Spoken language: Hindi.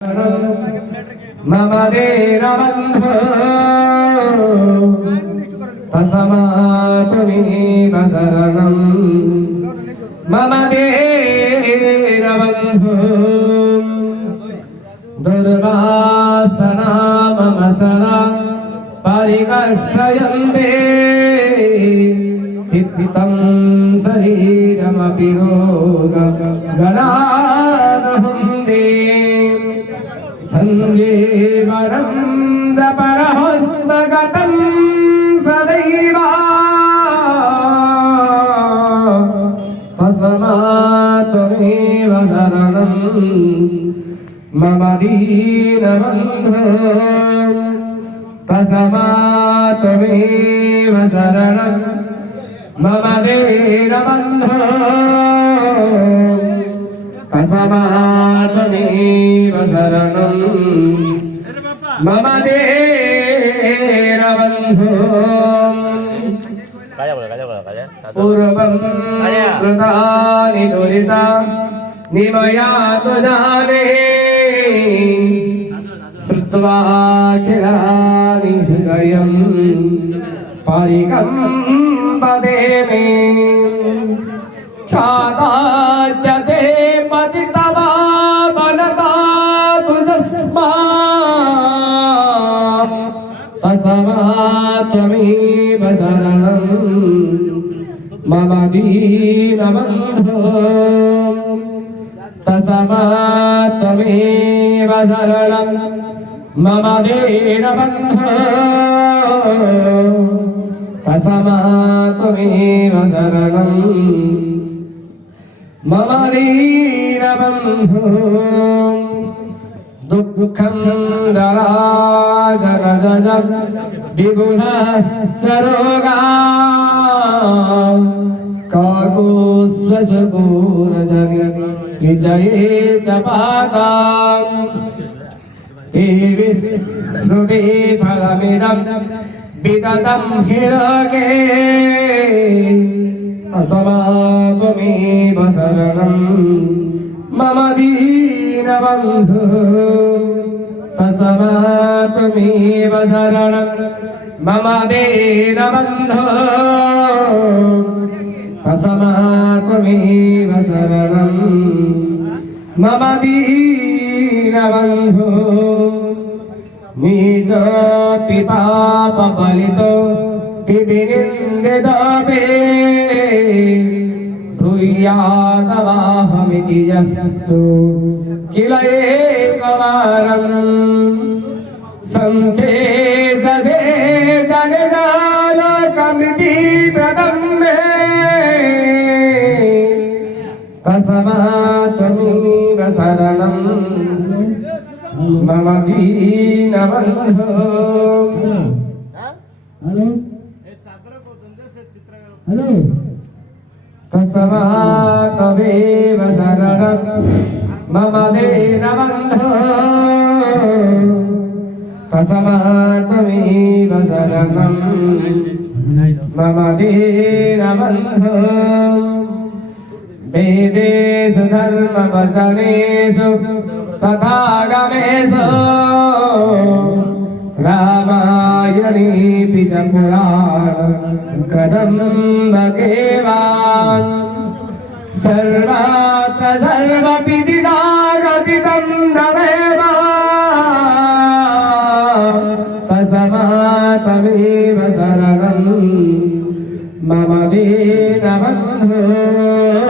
मम दीनबन्धो तस्मात्त्वमेव शरणम् मम दीनबन्धो दुर्वासना मम सदा परिकर्षयन्ते चित्तं शरीरमपि रोगगणानहन्ते संजीवनं जपरहस्तगतं सदैव तस्मात्त्वमेव शरणं मम दीनबन्धो तस्मात्त्वमेव शरणं मम दीनबन्धो तस्मात्त्वमेव शरणं मम दीनबन्धो पूर्वं कृतानि दुरितानि मया तुजाने श्रुत्वाखिलानि हृदयं परिकम्पते मे चादाच्यते पतितपावनता तुजस्मात् तस्मात्त्वमेव शरणं मम दीनबन्धो तस्मात्त्वमेव शरणं मम दीनबन्धो तस्मात्त्वमेव शरणं मम दीनबन्धो दुःखं दराजनदजं विबुधश्च रोगाः काकुस्वशूरजनिर्विजये च पाताम् श्रुति फलमिदं विदतं हि लोके तस्मात्त्वमेव शरणं मम दीनबन्धो तस्मात्त्वमेव शरणं मम दीनबन्धो तस्मात्त्वमेव शरणं मम दीनबन्धो निजोऽपि पापबलितो विनिन्दितोऽपि ब्रूयादवाहमिति यस्तु किल एकवारं संचेतसे जगदालोकमिति प्रदम्मे तस्मात्त्वमेव शरणं मम दीनबन्धो तस्मात्त्वमेव शरणं मम दीनबन्धो तस्मात्त्वमेव शरणं मम दीनबन्धो वेदेषु धर्मवचनेषु तथागमेषु रामायणेऽपि च पुराणकदम्बकेवान् सर्वत्र सर्वविदिनागदितं नमेव तस्मात्त्वमेव शरणं मम दीनबन्धो।